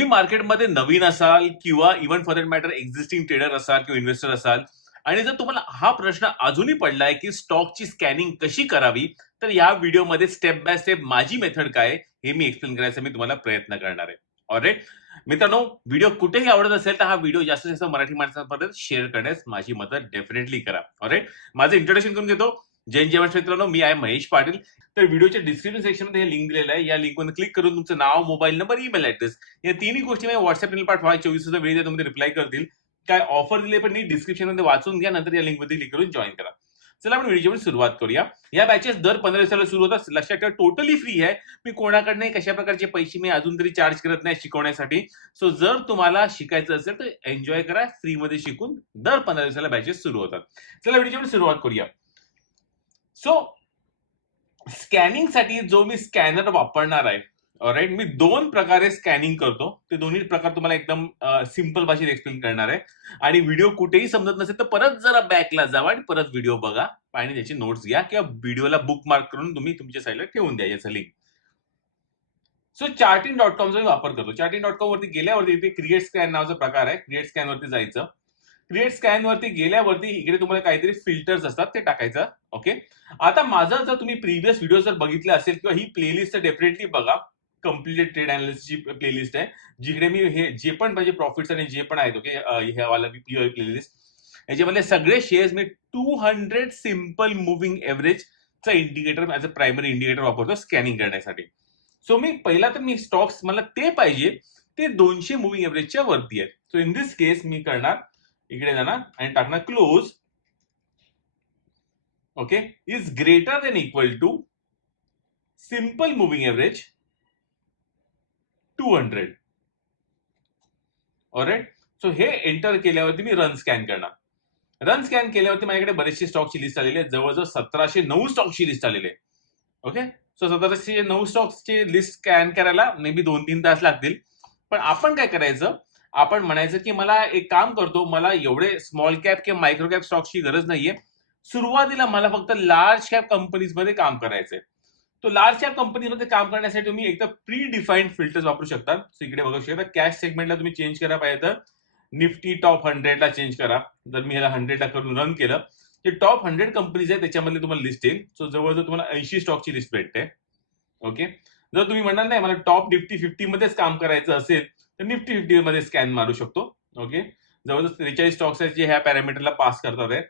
तुम्ही मार्केटमध्ये नवीन असाल किंवा even for that matter existing trader असाल किंवा इन्व्हेस्टर असाल आणि जर तुम्हाला हा प्रश्न अजूनही पडलाय की स्टॉकची स्कॅनिंग कशी करावी तर या व्हिडिओमध्ये स्टेप बाय स्टेप माझी मेथड काय हे मी एक्सप्लेन करायचा मी तुम्हाला प्रयत्न करणार आहे. ऑलरेट मित्रांनो व्हिडिओ कुठेही आवडत असेल तर हा व्हिडिओ जास्तीत जास्त मराठी माणसांपर्यंत शेअर करण्यास माझी मदत डेफिनेटली करा. ऑलरेट माझं इंट्रोडक्शन करून घेतो जैन जेवण मित्रांनो मी आहे महेश पाटील. तर व्हिडिओच्या डिस्क्रिप्शन सेक्शनमध्ये हे लिंक दिलेलं आहे. या लिंकवर क्लिक करून तुमचं नाव मोबाईल नंबर ईमेल ऍड्रेस या तिन्ही गोष्टी मी व्हॉट्सअप पाठवा. चोवीस तास वेळ तुम्ही रिप्लाय करतील. काय ऑफर दिले पण डिस्क्रिप्शनमध्ये वाचून घ्या नंतर या लिंकमध्ये क्लिक करून जॉईन करा. चला आपण व्हिडिओ सुरुवात करूया. या बॅचेस दर पंधरा दिवसाला सुरू होतात. लक्षात ठेवा टोटली फ्री आहे. मी कोणाकडनं कशा प्रकारचे पैसे मी अजून तरी चार्ज करत नाही शिकवण्यासाठी. सो जर तुम्हाला शिकायचं असेल तर एन्जॉय करा. फ्रीमध्ये शिकून दर पंधरा दिवसाला बॅचेस सुरू होतात. चला व्हिडिओ सुरुवात करूया. सो स्कॅनिंगसाठी जो मी स्कॅनर वापरणार आहे राईट मी दोन प्रकारे स्कॅनिंग करतो. ते दोन्ही प्रकार तुम्हाला एकदम सिंपल भाषेत एक्सप्लेन करणार आहे. आणि व्हिडिओ कुठेही समजत नसेल तर परत जरा बॅकला जावा आणि परत व्हिडिओ बघा. आणि त्याची नोट्स घ्या किंवा व्हिडिओला बुक मार्क करून तुम्ही तुमच्या साईडला ठेवून द्या याचं लिंक सो चार्टिंग डॉट कॉमचा मी वापर करतो. चार्टिंग डॉट कॉम वरती गेल्यावरती इथे क्रिएट स्कॅन नावाचा प्रकार आहे. क्रिएट स्कॅन वरती जायचं. क्रिएट स्कॅन वरती गेल्यावरती इकडे तुम्हाला काहीतरी फिल्टर्स असतात ते टाकायचं. ओके आता माझा जर तुम्ही प्रिव्हियस व्हिडिओ जर बघितले असेल किंवा ही प्लेलिस्ट तर डेफिनेटली बघा. कम्प्लिटेड ट्रेड अनालिसिसची प्लेलिस्ट आहे जिकडे मी हे जे पण माझे प्रॉफिट्स आणि जे पण आहेत ओके हे वाला पी प्लेलिस्ट याच्यामध्ये सगळे शेअर्स मी two hundred simple moving एव्हरेजचा indicator as a primary indicator वापरतो स्कॅनिंग करण्यासाठी. सो मी पहिला तर मी स्टॉक्स मला ते पाहिजे ते दोनशे मुव्हिंग एव्हरेजच्या वरती आहे सो इन दिस केस मी करणार इकडे जाणार आणि टाकणार close okay is greater than equal to simple moving average two hundred alright so हे एंटर केल्यावरती मी रन स्कॅन करणार. रन स्कॅन केल्यावरती माझ्याकडे बरेचसे स्टॉकची लिस्ट आलेली आहे जवळजवळ सतराशे नऊ स्टॉकची लिस्ट आलेली आहे. ओके सो सतराशे नऊ स्टॉक्सची लिस्ट स्कॅन करायला मे बी दोन तीन तास लागतील. पण आपण काय करायचं? आपण म्हणायचं की मला एक काम करतो मला एवढे स्मॉल कॅप किंवा मायक्रो कॅप स्टॉक्सची गरज नाहीये. सुरुवातीला मला फक्त लार्ज कॅप कंपनीजमध्ये काम करायचंय. तो लार्ज कॅप कंपनीमध्ये काम करण्यासाठी तुम्ही एकदा प्री डिफाईन्ड फिल्टर्स वापरू शकता. इकडे बघू शकता कॅश सेगमेंटला तुम्ही चेंज करा पाहिजे तर. निफ्टी टॉप हंड्रेडला चेंज करा. जर मी ह्याला हंड्रेडला करून रन केलं जे टॉप हंड्रेड कंपनीज आहे त्याच्यामध्ये तुम्हाला लिस्ट येईल. सो जवळजवळ तुम्हाला ऐंशी स्टॉकची लिस्ट भेटते. ओके जर तुम्ही म्हणणार नाही मला टॉप निफ्टी फिफ्टी मध्येच काम करायचं असेल तर निफ्टी फिफ्टी मध्ये स्कॅन मारू शकतो. ओके जवळजवळ त्रेचाळीस स्टॉक्स आहेत जे ह्या पॅरामीटरला पास करतात आहे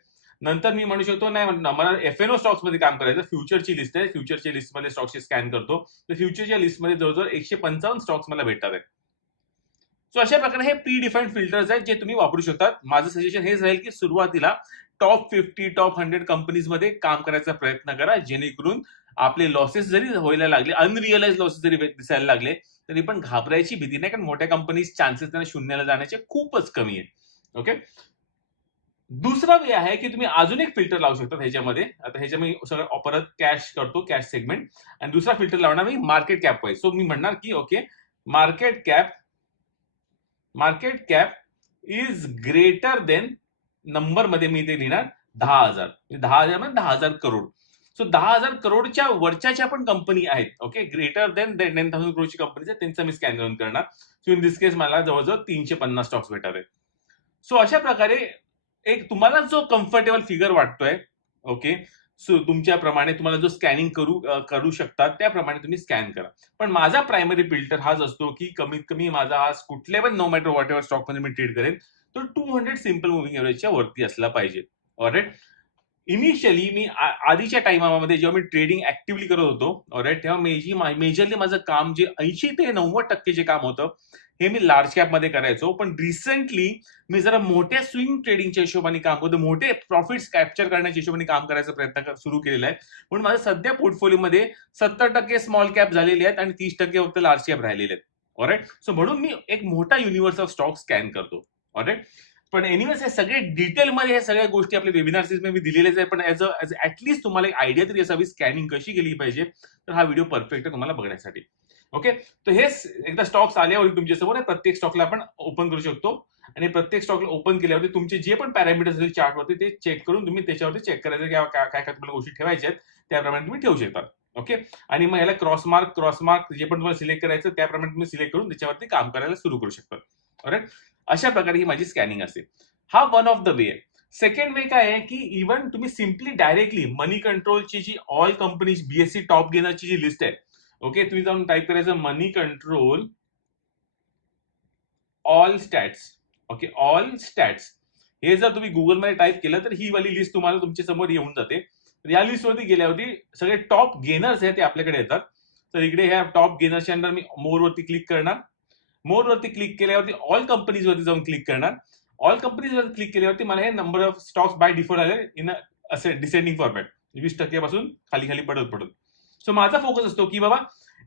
नंतर मी म्हणू शकतो नाही मला एफ एन ओ स्टॉक्समध्ये काम करायचं फ्युचरची लिस्ट आहे. फ्युचरच्या लिस्टमध्ये स्टॉक्सची स्कॅन करतो. तर फ्युचरच्या लिस्टमध्ये जवळजवळ एकशे पंचावन्न स्टॉक्स मला भेटतात आहे सो अशा प्रकारे हे प्री डिफाईन्ड फिल्टर्स आहेत जे तुम्ही वापरू शकता माझं सजेशन हेच राहील की सुरुवातीला टॉप फिफ्टी टॉप हंड्रेड कंपनीजमध्ये काम करायचा प्रयत्न करा जेणेकरून आपले लॉसेस जरी व्हायला लागले अनरिअलाइज लॉसेस जरी दिसायला लागले तरी पण घाबरायची भीती नाही कारण मोठ्या कंपनीज चान्सेस त्यांना शून्याला जाण्याचे खूपच कमी आहेत. ओके दुसरा वे आहे की तुम्ही अजून एक फिल्टर लावू शकता ह्याच्यामध्ये. आता ह्याच्या मी सगळं परत कॅश करतो कॅश सेगमेंट आणि दुसरा फिल्टर लावणार मी मार्केट कॅप वाईज. सो मी म्हणणार की okay market cap market cap is greater than नंबरमध्ये मी ते लिहिणार दहा हजार. म्हणजे दहा हजार म्हणजे दहा हजार करोड. सो दहा हजार करोडच्या वरच्या ज्या पण कंपनी आहेत okay greater than nine thousand करोडची company आहे त्यांचा मी स्कॅन करून करणार. सो इन दिस केस मला जवळजवळ तीनशे पन्नास स्टॉक्स भेटत आहेत. सो अशा प्रकारे एक तुम्हाला जो कम्फर्टेबल फिगर वाटतोय ओके सो तुमच्याप्रमाणे तुम्हाला जो स्कॅनिंग करू करू शकतात त्याप्रमाणे तुम्ही स्कॅन करा. पण माझा प्रायमरी फिल्टर हाच असतो की कमीत कमी माझा आज कुठल्या पण नो मॅटर वॉट एव्हर स्टॉकमध्ये मी ट्रेड करेन तो टू हंड्रेड सिंपल मुव्हिंग एव्हरेजच्या वरती असला पाहिजे. ऑलराईट इनिशियली मी आधीच्या टायमामध्ये जेव्हा मी ट्रेडिंग ऍक्टिव्हली करत होतो ऑलराईट तेव्हा मेजी मेजरली माझं काम जे ऐंशी ते नव्वद टक्के जे काम होतं हे मी लार्ज कॅपमध्ये करायचो. पण रिसेंटली मी जरा मोठ्या स्विंग ट्रेडिंगच्या हिशोबाने काम करतो मोठे प्रॉफिट्स कॅप्चर करण्याच्या हिशोबाने काम करायचा प्रयत्न सुरू केलेला आहे. म्हणून माझं सध्या पोर्टफोलिओमध्ये सत्तर टक्के स्मॉल कॅप झालेले आहेत आणि तीस टक्के फक्त लार्ज कॅप राहिलेले आहेत. ऑलराईट सो म्हणून मी एक मोठा युनिव्हर्स ऑफ स्टॉक स्कॅन करतो. ऑलराईट पण एनिवेज हे सगळे डिटेलमध्ये हे सगळ्या गोष्टी आपल्या वेबिनारमध्ये मी दिलेलेच आहे पण ॲज अ ऍटलीस्ट तुम्हाला एक आयडिया तरी असावी स्कॅनिंग कशी केली पाहिजे तर हा व्हिडिओ परफेक्ट आहे तुम्हाला बघण्यासाठी. ओके तर हे एकदा स्टॉक्स आल्यावर तुमच्यासमोर प्रत्येक स्टॉकला आपण ओपन करू शकतो. आणि प्रत्येक स्टॉकला ओपन केल्यावरती तुमचे जे पण पॅरामीटर्स असतील चार्टवरती ते चेक करून तुम्ही त्याच्यावरती चेक करायचं की काय काय तुम्हाला गोष्टी ठेवायच्या आहेत त्याप्रमाणे तुम्ही ठेवू शकता. ओके आणि मग ह्याला क्रॉस मार्क क्रॉस मार्क जे पण तुम्हाला सिलेक्ट करायचं त्याप्रमाणे तुम्ही सिलेक्ट करून त्याच्यावरती काम करायला सुरू करू शकता. ऑलराईट अशा प्रकारे ही माझी स्कॅनिंग असते. हा वन ऑफ द वे आहे सेकंड वे काय आहे की इव्हन तुम्ही सिम्पली डायरेक्टली मनी कंट्रोलची जी ऑल कंपनीज बीएससी टॉप गेनरची जी लिस्ट आहे. ओके तुम्ही जाऊन टाईप करायचं money control all stats okay all stats हे जर तुम्ही गुगलमध्ये टाईप केलं तर ही वाली लिस्ट तुम्हाला तुमच्यासमोर येऊन जाते. तर या लिस्टवरती गेल्यावरती सगळे टॉप गेनर्स आहेत ते आपल्याकडे येतात. तर इकडे ह्या टॉप गेनर्सच्या अंडर मी मोरवरती क्लिक करणार. मोर वरती क्लिक केल्यावरती ऑल कंपनीज वरती जाऊन क्लिक करणार. ऑल कंपनीज वरती क्लिक केल्यावरती मला हे number of stocks by default आले इन असे डिसेंडिंग फॉर्मॅट वीस टक्केपासून खाली खाली पडत पडत. सो माझा फोकस असतो की बाबा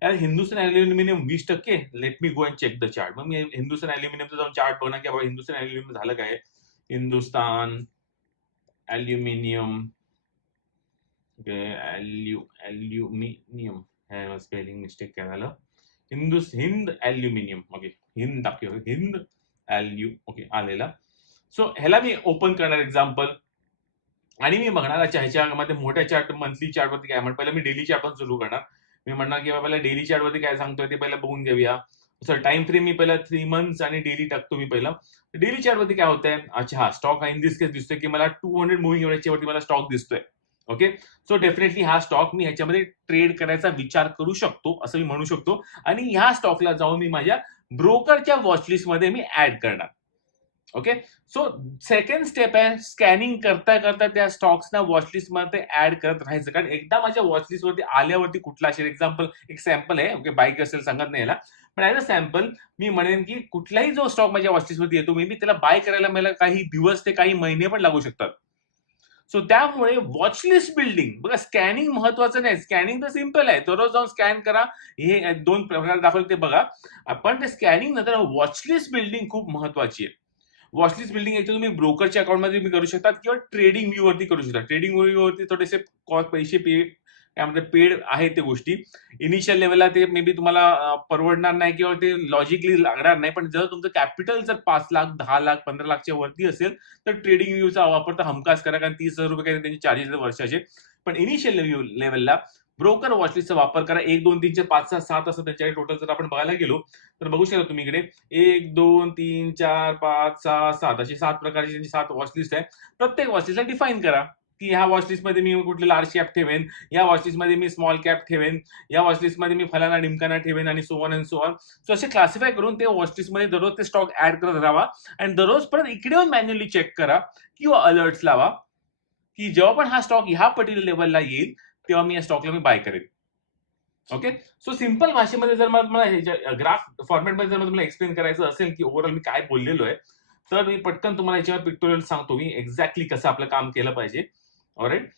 यार हिंदुस्थान अॅल्युमिनियम वीस टक्के let me go and check the chart मग मी हिंदुस्थान अॅल्युमिनियमचा जाऊन चार्ट बघणार की बाबा हिंदुस्थान अॅल्युमिनियम झालं काय? Hindustan aluminium अॅल्यु aluminium spelling mistake काय झालं हिंदुस हिंद ॲल्युमिनियम ओके हिंद दाखव हिंद ॲल्यू ओके आलेला. सो ह्याला मी ओपन करणार एक्झाम्पल आणि मी बघणार अच्छा ह्याच्यामध्ये मोठ्या चार्ट मंथली चार्टवरती काय म्हणणार पहिला मी डेली चार्ट पण सुरू करणार. मी म्हणणार की पहिला डेली चार्टवरती काय सांगतोय ते पहिला बघून घेऊया. सर टाइम फ्रेम मी पहिला थ्री मंथ्स आणि डेली टाकतो मी पहिला. डेली चार्टवरती काय होतंय? अच्छा हा स्टॉक इन दिस केस दिसतोय की मला टू हंड्रेड मुव्हिंग वरती मला स्टॉक दिसतोय. ओके सो डेफिनेटली हा स्टॉक मी ह्याच्यामध्ये ट्रेड करायचा विचार करू शकतो असं मी म्हणू शकतो. आणि ह्या स्टॉकला जाऊन मी माझ्या ब्रोकरच्या वॉचलिस्टमध्ये मी ऍड करणार. ओके सो सेकंड स्टेप आहे स्कॅनिंग करता करता त्या स्टॉक्सना वॉचलिस्टमध्ये ऍड करत राहायचं. कारण एकदा माझ्या वॉचलिस्टवरती आल्यावरती कुठला असेल एक्झाम्पल एक सॅम्पल आहे. ओके बाईक असेल सांगत नाही याला. पण ऍज अ सॅम्पल मी म्हणेन की कुठलाही जो स्टॉक माझ्या वॉचलिस्टवरती येतो मे बी त्याला बाय करायला मला काही दिवस ते काही महिने पण लागू शकतात. सो त्यामुळे वॉचलिस्ट बिल्डिंग बघा स्कॅनिंग महत्वाचं नाही. स्कॅनिंग तर सिंपल आहे. दररोज जाऊन स्कॅन करा. हे दोन प्रकार दाखवले ते बघा. पण ते स्कॅनिंग नंतर वॉचलिस्ट बिल्डिंग खूप महत्वाची आहे. वॉचलिस्ट बिल्डिंग याच्या तुम्ही ब्रोकरच्या अकाउंटमध्ये तुम्ही करू शकता किंवा ट्रेडिंग व्यू वरती करू शकता. ट्रेडिंग व्यू वरती थोडेसे कॉस्ट पैसे पे त्यामध्ये पेड आहे ते गोष्टी. इनिशियल लेवलला ते मे बी तुम्हाला परवडणार नाही किंवा ते लॉजिकली लागणार नाही पण जर तुमचं कॅपिटल जर पाच लाख दहा लाख पंधरा लाखच्या वरती असेल तर ट्रेडिंग व्ह्यूचा वापर तर हमखास करा कारण तीस हजार रुपये काही त्यांचे चार्जेस वर्षाचे. पण इनिशियल लेवलला ब्रोकर वॉचलिस्टचा वापर करा. एक दोन तीनचे पाच सहा सात असं त्यांच्याकडे टोटल जर आपण बघायला गेलो तर बघू शकता तुम्ही इकडे. एक दोन तीन चार पाच सहा सात अशी सात प्रकारची त्यांची सात वॉचलिस्ट आहे प्रत्येक वॉचलिस्टला डिफाईन करा. की ह्या वॉचलिस्टमध्ये मी कुठले लार्ज कॅप ठेवेन या वॉचलिस्टमध्ये मी स्मॉल कॅप ठेवेन या वॉचलिस्टमध्ये मी फलाना डिमकाना ठेवेन आणि सो अँड सो सो असे क्लासिफाय करून ते वॉचलिस्टमध्ये दररोज ते स्टॉक ऍड करत राहा. आणि दररोज परत इकडे येऊन मॅन्युअली चेक करा किंवा अलर्ट्स लावा की जेव्हा पण हा स्टॉक ह्या पर्टिक्युलर लेवलला येईल तेव्हा मी या स्टॉकला मी बाय करेन. ओके सो सिंपल भाषेमध्ये जर मला ग्राफ फॉर्मॅटमध्ये जर तुम्हाला एक्सप्लेन करायचं असेल की ओव्हरऑल मी काय बोललेलो आहे तर मी पटकन तुम्हाला याच्यावर पिक्टोरियल सांगतो मी एक्झॅक्टली कसं आपलं काम केलं पाहिजे. ऑलराईट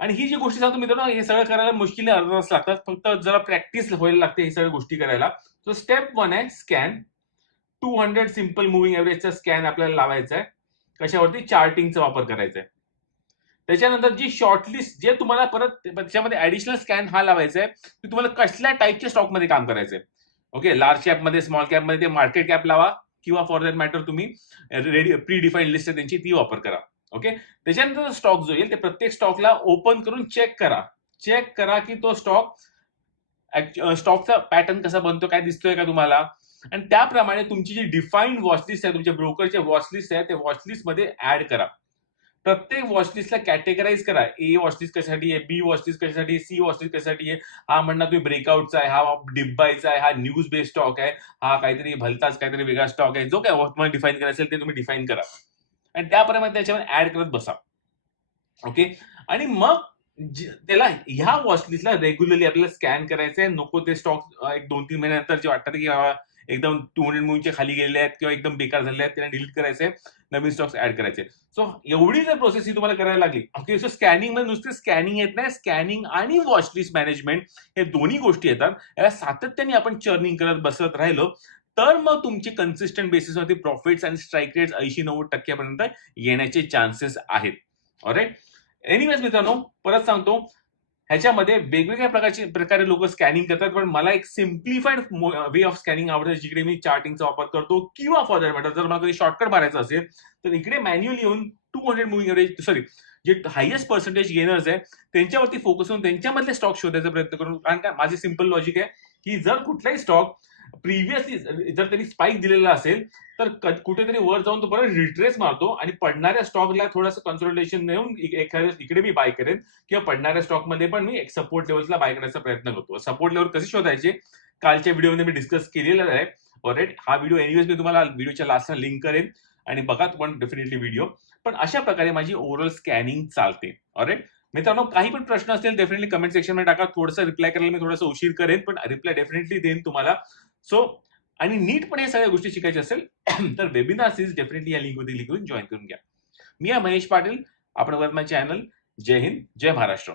आणि ही जी गोष्टी सांगतो मित्रांनो हे सगळं करायला मुश्किल अर्धा तास लागतात. फक्त जरा प्रॅक्टिस व्हायला लागते हे सगळ्या गोष्टी करायला. सो स्टेप वन आहे scan two hundred simple moving एव्हरेजचा scan आपल्याला लावायचा आहे कशावरती? चार्टिंगचा वापर करायचा आहे त्याच्यानंतर जी शॉर्टलिस्ट जे तुम्हाला परत त्याच्यामध्ये ऍडिशनल स्कॅन हा लावायचा आहे की तुम्हाला कसल्या टाईपच्या स्टॉकमध्ये काम करायचंय. ओके लार्ज कॅपमध्ये स्मॉल कॅपमध्ये ते मार्केट कॅप लावा. किंवा फॉर दॅट मॅटर तुम्ही रेडी प्री डिफाईन लिस्ट आहे त्यांची ती वापर करा. ओके? त्याच्यानंतर स्टॉक जो येईल ते प्रत्येक स्टॉकला ओपन करून चेक करा. चेक करा की तो स्टॉक स्टॉकचा पॅटर्न कसा बनतो काय दिसतोय का तुम्हाला? आणि त्याप्रमाणे तुमची जी डिफाईन वॉचलिस्ट आहे तुमच्या ब्रोकरचे वॉचलिस्ट आहे ते वॉचलिस्टमध्ये ऍड करा. प्रत्येक वॉचलिस्टला कॅटेगराईज करा. ए वॉचलिस्ट कशासाठी आहे बी वॉचलिस्ट कशासाठी सी वॉचलिस्ट कशासाठी आहे? हा म्हणणार तुम्ही ब्रेकआउटचा आहे हा डिब्बायचा आहे हा न्यूज बेस्ड स्टॉक आहे हा काहीतरी भलताच काहीतरी वेगळा स्टॉक आहे. जो काय तुम्हाला डिफाईन करायचं असेल ते तुम्ही डिफाईन करा. आणि त्याप्रमाणे त्याच्यामध्ये ऍड करत बसा ओके आणि मग त्याला ह्या वॉचलिस्टला रेग्युलरली आपल्याला स्कॅन करायचं आहे नको ते स्टॉक एक दोन तीन महिन्यानंतर जे वाटतात की एकदम टू हंड्रेड मुव्हिंगच्या खाली गेलेले आहेत किंवा एकदम बेकार झाले आहेत त्यांना डिलीट करायचे नवीन स्टॉक्स ऍड करायचे. सो एवढी जर प्रोसेस ही तुम्हाला करायला लागली ओके सो स्कॅनिंगमध्ये नुसते स्कॅनिंग येत नाही. स्कॅनिंग आणि वॉचलिस्ट मॅनेजमेंट हे दोन्ही गोष्टी येतात. याला सातत्याने आपण चर्निंग करत बसत राहिलो. तर मग तुमची कन्सिस्टंट बेसिसवरती प्रॉफिट्स आणि स्ट्राईक रेट्स ऐंशी नव्वद टक्क्यापर्यंत येण्याचे चान्सेस आहेत. ऑलराईट एनिवेज मित्रांनो परत सांगतो ह्याच्यामध्ये वेगवेगळ्या प्रकारचे प्रकारे लोक स्कॅनिंग करतात पण मला एक सिम्प्लिफाईड वे ऑफ स्कॅनिंग आवडतं जिकडे मी चार्टिंगचा वापर करतो किंवा फॉर दॅट मॅटर जर मला कधी शॉर्टकट मारायचं असेल तर इकडे मॅन्युअल येऊन two hundred moving average sorry जे हायएस्ट पर्सेंटेज गेनर्स आहे त्यांच्यावरती फोकस होऊन त्यांच्यामधले स्टॉक शोधायचा प्रयत्न करून कारण काय माझे सिंपल लॉजिक आहे की जर कुठलाही स्टॉक प्रिव्हियसली जर त्यांनी स्पाईक दिलेला असेल तर कुठेतरी वर जाऊन तो परत रिट्रेस मारतो आणि पडणाऱ्या स्टॉकला थोडंसं कन्सल्टेशन देऊन एखाद्या इकडे मी बाय करेन किंवा पडणाऱ्या स्टॉकमध्ये पण मी एक सपोर्ट लेवलला बाय करण्याचा प्रयत्न करतो. सपोर्ट लेवल कसे शोधायचे? कालच्या व्हिडिओमध्ये मी डिस्कस केलेला आहे. ऑलरेडी हा व्हिडिओ एनिवेज मी तुम्हाला व्हिडिओच्या लास्टला लिंक करेन. आणि बघा पण डेफिनेटली व्हिडिओ पण अशा प्रकारे माझी ओव्हरऑल स्कॅनिंग चालते. ऑलरेट मित्रांनो काही पण प्रश्न असतील डेफिनेटली कमेंट सेक्शनमध्ये टाका. थोडंसं रिप्लाय करायला मी थोडासा उशीर करेन पण रिप्लाय डेफिनेटली देईन तुम्हाला. सो आणि नीटपणे या सगळ्या गोष्टी शिकायच्या असेल तर वेबिनार इज डेफिनेटली या लिंकमध्ये लिंक करून जॉईन करून घ्या. मी आहे महेश पाटील आपण वर्मा माझे चॅनल जय हिंद जय महाराष्ट्र.